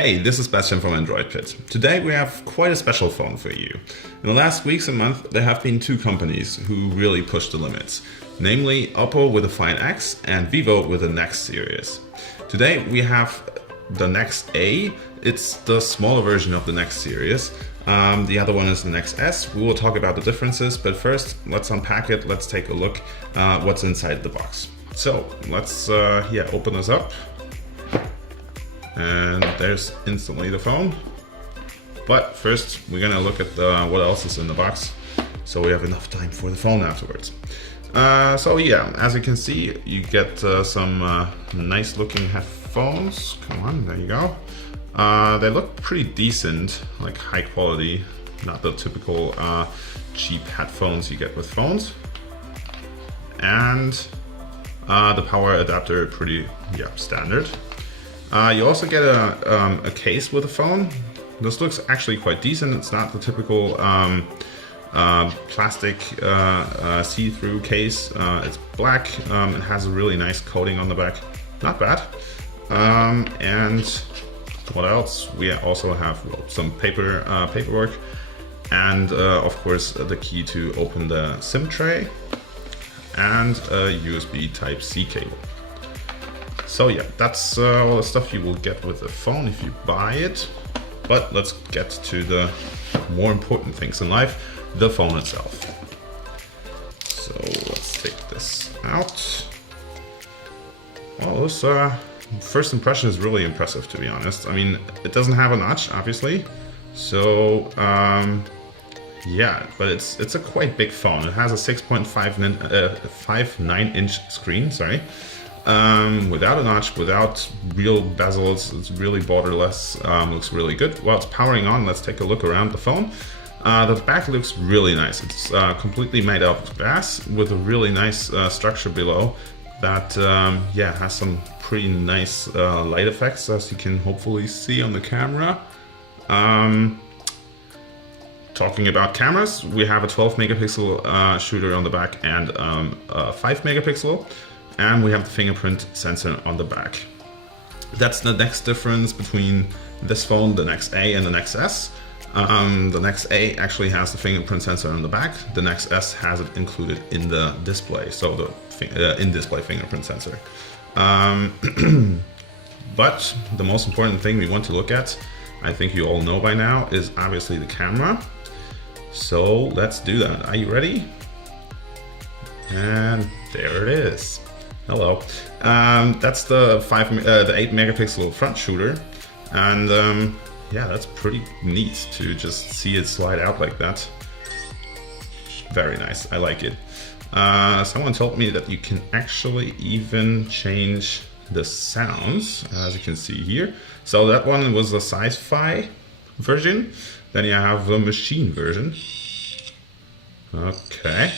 Hey, this is Bastian from AndroidPIT. Today we have quite a special phone for you. In the last weeks and months there have been two companies who really pushed the limits, namely Oppo with the Find X and Vivo with the Nex series. Today we have the Nex A. It's the smaller version of the Nex series. The other one is the Nex S. We will talk about the differences, but first let's unpack it. Let's take a look what's inside the box. So let's open this up. And there's instantly the phone. But first we're gonna look at what else is in the box, so we have enough time for the phone afterwards. So yeah, as you can see, you get some nice looking headphones. Come on, there you go. They look pretty decent, like high quality, not the typical cheap headphones you get with phones. And the power adapter, pretty standard. You also get a case with a phone. This looks actually quite decent. It's not the typical plastic see-through case. It's black. It has a really nice coating on the back. Not bad. And what else? We also have some paperwork, and of course the key to open the SIM tray, and a USB Type-C cable. So yeah, that's all the stuff you will get with the phone if you buy it. But let's get to the more important things in life, the phone itself. So let's take this out. Well, this first impression is really impressive, to be honest. I mean, it doesn't have a notch, obviously. So yeah, but it's a quite big phone. It has a 6.59 inch screen, sorry. Without a notch, without real bezels. It's really borderless, looks really good. While it's powering on, let's take a look around the phone. The back looks really nice. It's completely made out of glass with a really nice structure below that has some pretty nice light effects, as you can hopefully see on the camera. Talking about cameras, we have a 12 megapixel shooter on the back and a 5 megapixel. And we have the fingerprint sensor on the back. That's the next difference between this phone, the Nex A and the Nex S. The Nex A actually has the fingerprint sensor on the back. The Nex S has it included in the display, so the in-display fingerprint sensor. But the most important thing we want to look at, I think you all know by now, is obviously the camera. So let's do that. Are you ready? And there it is. Hello. That's the 8 megapixel front shooter, and yeah, that's pretty neat to just see it slide out like that. Very nice. I like it. Someone told me that you can actually even change the sounds, as you can see here. So that one was the sci-fi version. Then you have the machine version. Okay.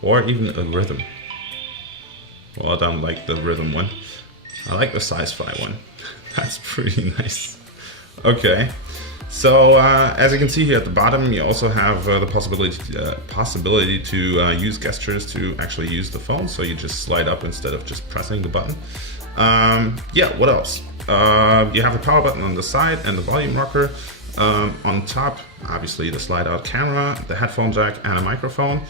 Or even a rhythm. Well, I don't like the rhythm one. I like the sci-fi one. That's pretty nice. Okay, so as you can see here at the bottom, you also have the possibility to use gestures to actually use the phone. So you just slide up instead of just pressing the button. Yeah, what else? You have a power button on the side and the volume rocker. On top, obviously the slide-out camera, the headphone jack, and a microphone.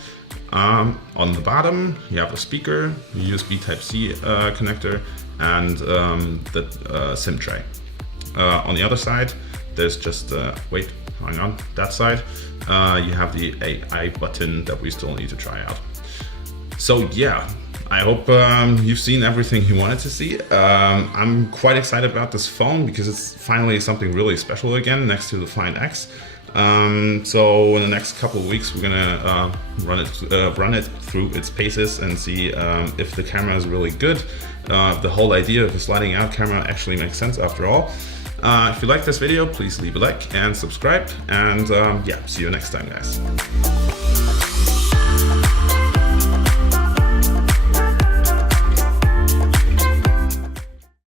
On the bottom, you have a speaker, USB Type-C connector, and the SIM tray. On the other side, there's just, wait, hang on, that side, you have the AI button that we still need to try out. So yeah, I hope you've seen everything you wanted to see. I'm quite excited about this phone because it's finally something really special again next to the Find X. So in the next couple of weeks, we're gonna run it through its paces and see if the camera is really good. The whole idea of a sliding out camera actually makes sense after all. If you like this video, please leave a like and subscribe. And yeah, see you next time, guys.